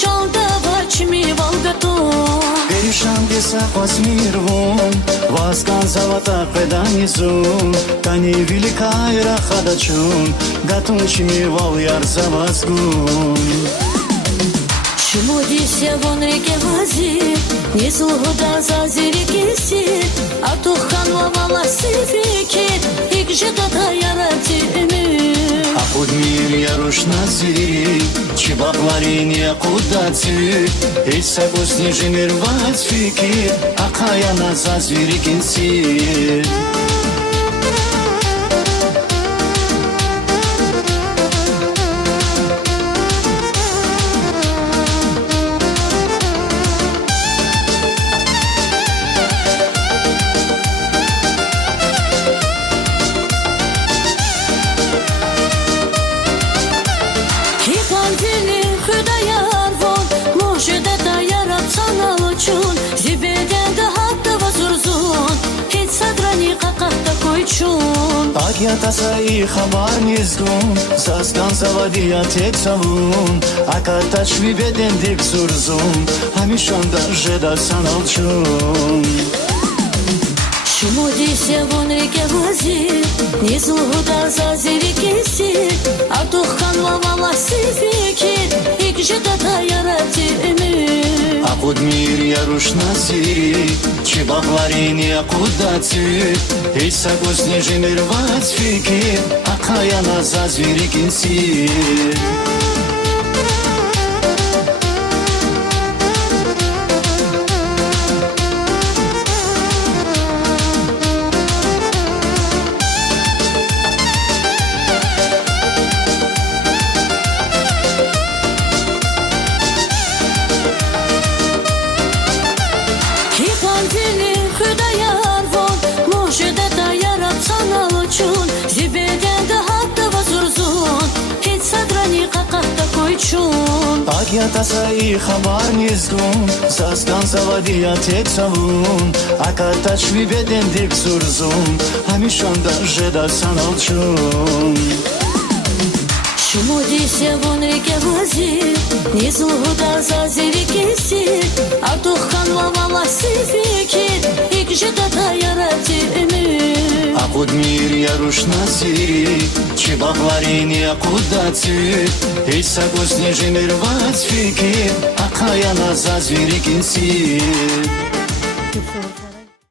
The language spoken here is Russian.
чал давачми волготон. Перешам песахос мирвун, восказала так педанизун, Тани великая рахадачун, гатунчими вал яр завазгун. Шумодися вон реке вози, не слугуда зазири киси, а тухан лавала сифики, и где-то ярати ими. А под мир я руш назири, чебаклариния куда ты, и сагу снежи рвать фики, а кая на зазири кинси. Я тасаи хабар низгун, заскан завадия тексавун, а картачви беден дик сурзун, амишан даже да саналчун. Шумодися вон реке вози, не слугуда зазири киси, а тухан лавала сифики, и где-то ярати ими. А под мир я руш назири, чебаклариния куда ты, и сагу снежи рвать фики, а кая на зазири кинси. Я тасаи хабар низгун, заскан завадия тексавун, а картачви беден дик сурзун, амишан даже да саналчун. Шумодися вон реке вози, не слугуда зазири киси, а тухан лавала сифики, и где-то ярати ими. А под мир я руш назири, чебаклариния куда ты, и сагу снежи рвать фики, а кая на зазири кинси.